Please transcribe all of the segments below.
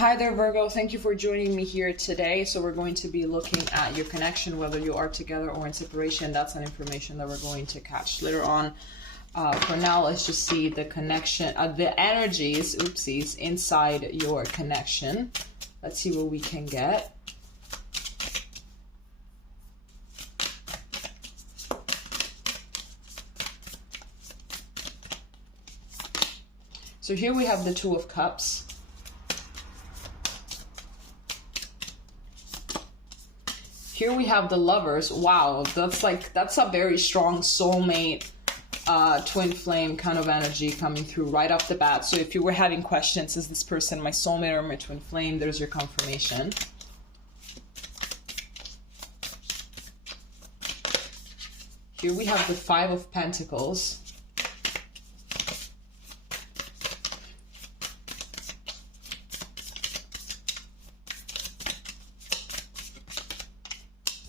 Hi there, Virgo. Thank you for joining me here today. So we're going to be looking at your connection, whether you are together or in separation. That's an information that we're going to catch later on. For now, let's just see the connection, the energies, oopsies, inside your connection. Let's see what we can get. So here we have the Two of Cups. Here we have the Lovers. Wow, that's a very strong soulmate, twin flame kind of energy coming through right off the bat. So if you were having questions, is this person my soulmate or my twin flame? There's your confirmation. Here we have the Five of Pentacles.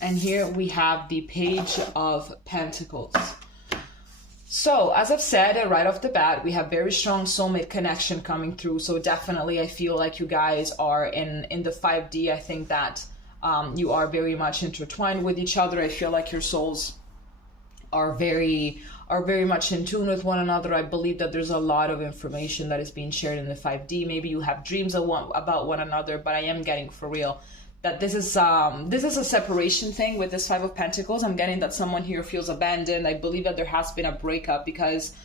And here we have the Page of Pentacles. So, as I've said, right off the bat, we have very strong soulmate connection coming through. So definitely I feel like you guys are in the 5D. I think that you are very much intertwined with each other. I feel like your souls are very much in tune with one another. I believe that there's a lot of information that is being shared in the 5D. Maybe you have dreams about one another, but I am getting for real that this is a separation thing with this Five of Pentacles. I'm getting that someone here feels abandoned. I believe that there has been a breakup, because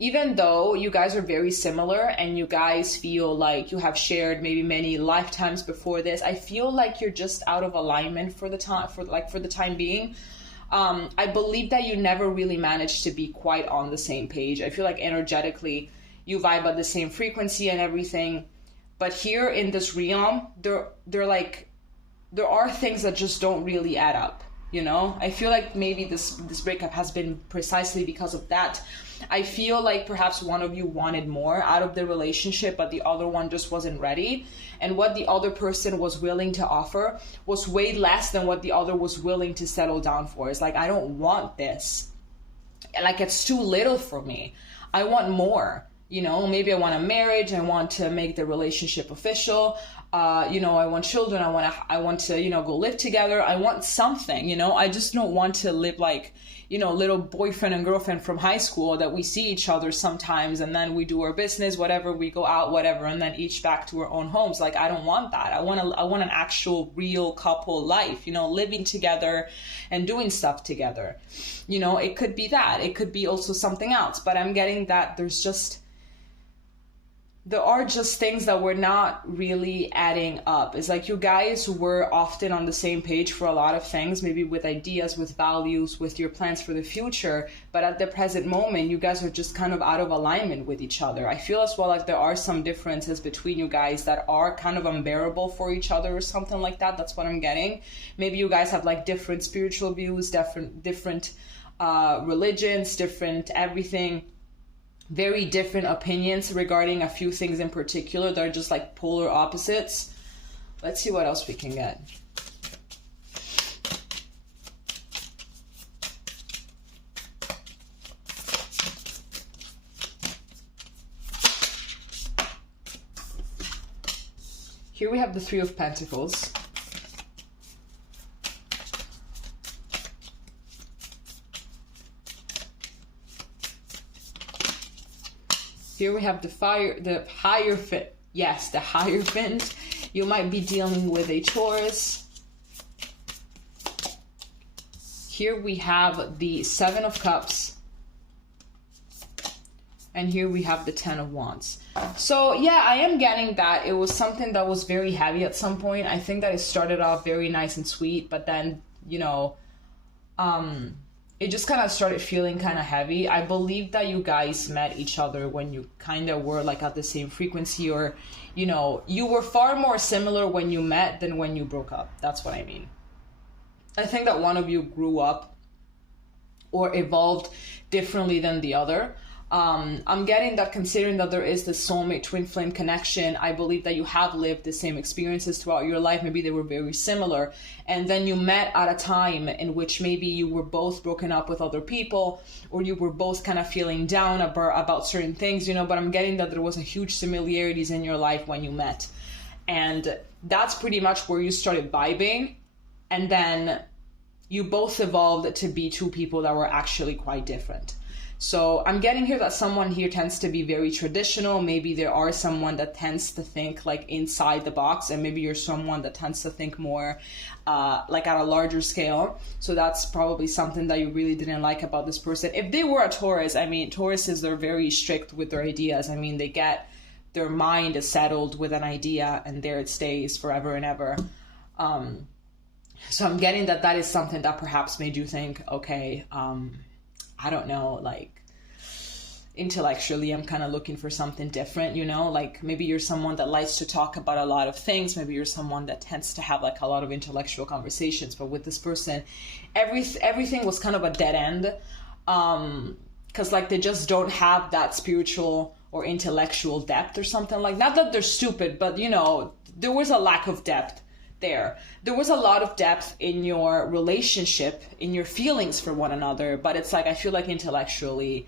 even though you guys are very similar and you guys feel like you have shared maybe many lifetimes before this, I feel like you're just out of alignment for the time being. I believe that you never really managed to be quite on the same page. I feel like energetically you vibe at the same frequency and everything, but here in this realm, there are things that just don't really add up, you know? I feel like maybe this breakup has been precisely because of that. I feel like perhaps one of you wanted more out of the relationship, but the other one just wasn't ready. And what the other person was willing to offer was way less than what the other was willing to settle down for. It's like, I don't want this. Like, it's too little for me. I want more. You know, maybe I want a marriage. I want to make the relationship official. I want children. I want to, go live together. I want something, I just don't want to live like, little boyfriend and girlfriend from high school that we see each other sometimes and then we do our business, whatever, we go out, whatever, and then each back to our own homes. Like, I don't want that. I want an actual real couple life, living together and doing stuff together. It could be that. It could be also something else, but I'm getting that there are just things that were not really adding up. It's like you guys were often on the same page for a lot of things, maybe with ideas, with values, with your plans for the future. But at the present moment, you guys are just kind of out of alignment with each other. I feel as well like there are some differences between you guys that are kind of unbearable for each other or something like that. That's what I'm getting. Maybe you guys have like different spiritual views, different religions, different everything. Very different opinions regarding a few things in particular that are just like polar opposites. Let's see what else we can get. Here we have the Three of Pentacles. Here we have the Hierophant. Yes, the Hierophant. You might be dealing with a Taurus. Here we have the Seven of Cups. And here we have the Ten of Wands. So yeah, I am getting that it was something that was very heavy at some point. I think that it started off very nice and sweet, but then, it just kind of started feeling kind of heavy. I believe that you guys met each other when you kind of were like at the same frequency, or, you were far more similar when you met than when you broke up. That's what I mean. I think that one of you grew up or evolved differently than the other. I'm getting that considering that there is this soulmate twin flame connection, I believe that you have lived the same experiences throughout your life. Maybe they were very similar. And then you met at a time in which maybe you were both broken up with other people, or you were both kind of feeling down about certain things, but I'm getting that there was a huge similarities in your life when you met. And that's pretty much where you started vibing. And then you both evolved to be two people that were actually quite different. So I'm getting here that someone here tends to be very traditional. Maybe there are someone that tends to think like inside the box, and maybe you're someone that tends to think more like at a larger scale. So that's probably something that you really didn't like about this person. If they were a Taurus, I mean, Tauruses, they're very strict with their ideas. I mean, they get their mind is settled with an idea and there it stays forever and ever. So I'm getting that that is something that perhaps made you think, okay, I don't know, like intellectually, I'm kind of looking for something different, you know, like maybe you're someone that likes to talk about a lot of things. Maybe you're someone that tends to have like a lot of intellectual conversations, but with this person, everything was kind of a dead end. Cause like they just don't have that spiritual or intellectual depth or something like, not that they're stupid, but you know, there was a lack of depth there. There was a lot of depth in your relationship, in your feelings for one another, but it's like, I feel like intellectually,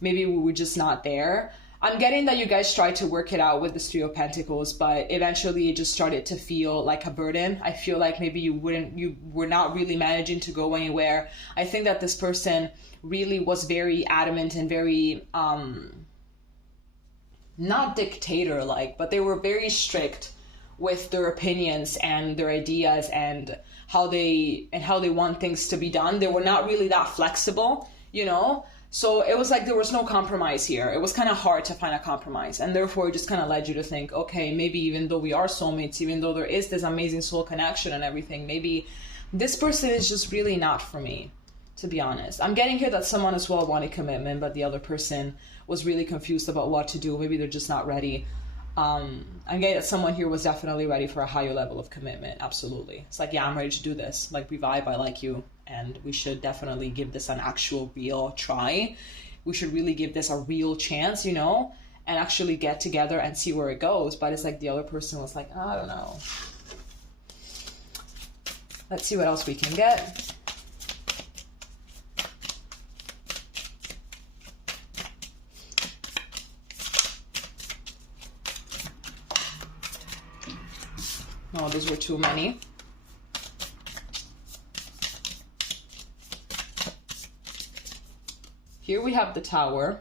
maybe we were just not there. I'm getting that you guys tried to work it out with the Three of Pentacles, but eventually it just started to feel like a burden. I feel like maybe you were not really managing to go anywhere. I think that this person really was very adamant and very, not dictator-like, but they were very strict with their opinions and their ideas and how they want things to be done. They were not really that flexible, you know? So it was like there was no compromise here. It was kind of hard to find a compromise. And therefore it just kind of led you to think, okay, maybe even though we are soulmates, even though there is this amazing soul connection and everything, maybe this person is just really not for me, to be honest. I'm getting here that someone as well wanted commitment, but the other person was really confused about what to do. Maybe they're just not ready. I'm getting that someone here was definitely ready for a higher level of commitment. Absolutely. It's like, yeah, I'm ready to do this. Like, we vibe, I like you, and we should definitely give this an actual real try. We should really give this a real chance, you know, and actually get together and see where it goes. But it's like the other person was like, I don't know. Let's see what else we can get. Oh, these were too many. Here we have the Tower.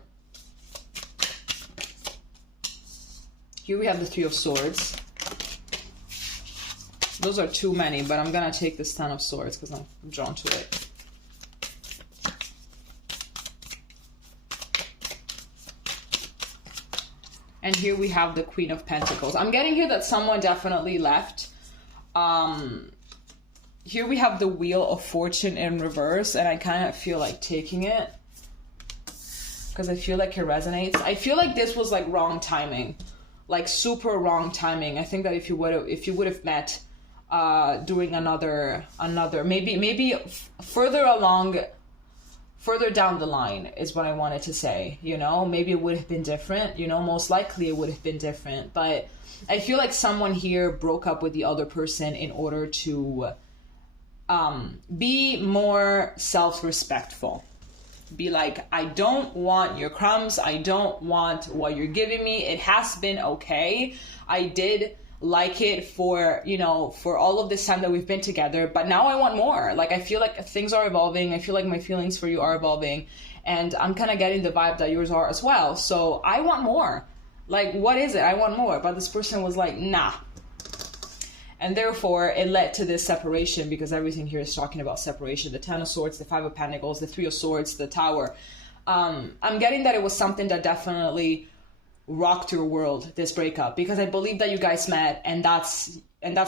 Here we have the Three of Swords. Those are too many, but I'm gonna take this Ten of Swords because I'm drawn to it. And here we have the Queen of Pentacles. I'm getting here that someone definitely left. Here we have the Wheel of Fortune in reverse, and I kind of feel like taking it because I feel like it resonates. I feel like this was like wrong timing, like super wrong timing. I think that if you would have met doing another maybe further down the line is what I wanted to say, you know, maybe it would have been different, you know, most likely it would have been different, but I feel like someone here broke up with the other person in order to be more self-respectful. Be like, I don't want your crumbs, I don't want what you're giving me, it has been okay, I did like it for, you know, for all of this time that we've been together, but now I want more. Like, I feel like things are evolving. I feel like my feelings for you are evolving, and I'm kind of getting the vibe that yours are as well. So I want more. Like, what is it? I want more. But this person was like, nah. And therefore it led to this separation, because everything here is talking about separation. The Ten of Swords, the Five of Pentacles, the Three of Swords, the Tower. I'm getting that it was something that definitely rocked your world, this breakup, because I believe that you guys met, and that's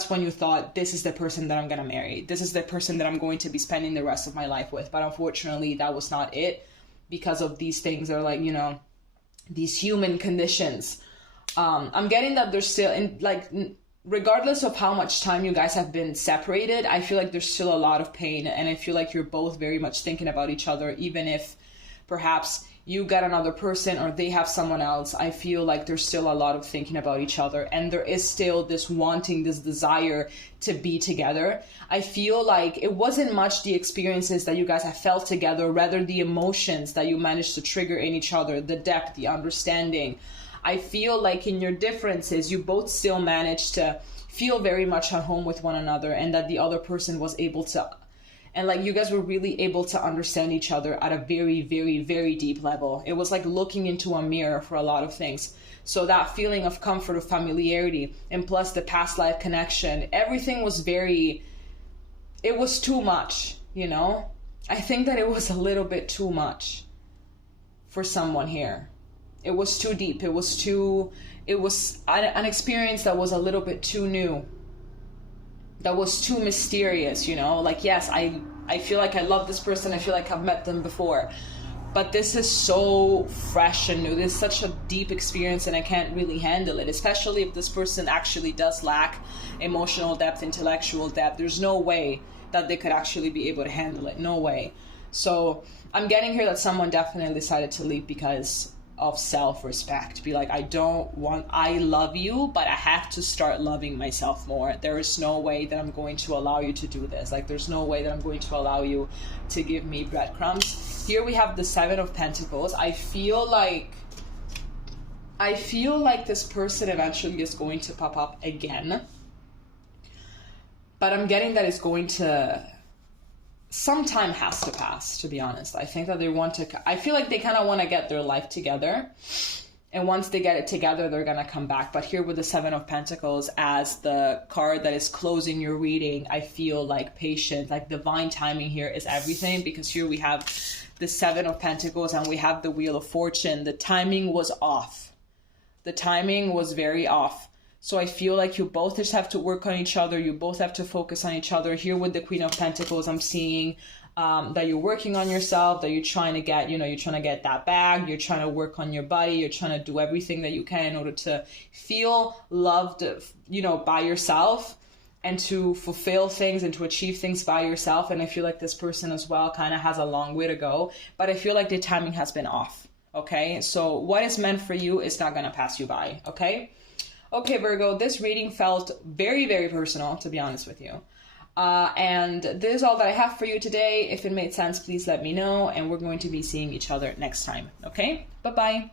when you thought, this is the person that I'm gonna marry, this is the person that I'm going to be spending the rest of my life with. But unfortunately that was not it, because of these things are like, you know, these human conditions. I'm getting that there's still, in like, regardless of how much time you guys have been separated, I feel like there's still a lot of pain, and I feel like you're both very much thinking about each other, even if perhaps you got another person or they have someone else. I feel like there's still a lot of thinking about each other, and there is still this wanting, this desire to be together. I feel like it wasn't much the experiences that you guys have felt together, rather the emotions that you managed to trigger in each other, the depth, the understanding. I feel like in your differences, you both still managed to feel very much at home with one another, and that the other person was able to, and like you guys were really able to understand each other at a very, very, very deep level. It was like looking into a mirror for a lot of things. So that feeling of comfort, of familiarity, and plus the past life connection, everything was very, it was too much, you know? I think that it was a little bit too much for someone here. It was too deep. It was an experience that was a little bit too new. That was too mysterious, you know? Like, yes, I feel like I love this person. I feel like I've met them before. But this is so fresh and new. This is such a deep experience, and I can't really handle it, especially if this person actually does lack emotional depth, intellectual depth. There's no way that they could actually be able to handle it. No way. So I'm getting here that someone definitely decided to leave because of self-respect. Be like, I love you, but I have to start loving myself more. There is no way that I'm going to allow you to do this. Like, there's no way that I'm going to allow you to give me breadcrumbs. Here we have the 7 of Pentacles. I feel like this person eventually is going to pop up again. But I'm getting that it's going to, some time has to pass, to be honest. I think that I feel like they kind of want to get their life together. And once they get it together, they're going to come back. But here with the 7 of Pentacles as the card that is closing your reading, I feel like patience, like divine timing here is everything. Because here we have the 7 of Pentacles and we have the Wheel of Fortune. The timing was off. The timing was very off. So I feel like you both just have to work on each other. You both have to focus on each other. Here with the Queen of Pentacles, I'm seeing that you're working on yourself, that you're trying to get, you're trying to get that bag. You're trying to work on your body. You're trying to do everything that you can in order to feel loved, by yourself, and to fulfill things and to achieve things by yourself. And I feel like this person as well kind of has a long way to go, but I feel like the timing has been off. Okay. So what is meant for you is not going to pass you by. Okay. Okay, Virgo, this reading felt very, very personal, to be honest with you. And this is all that I have for you today. If it made sense, please let me know. And we're going to be seeing each other next time. Okay? Bye-bye.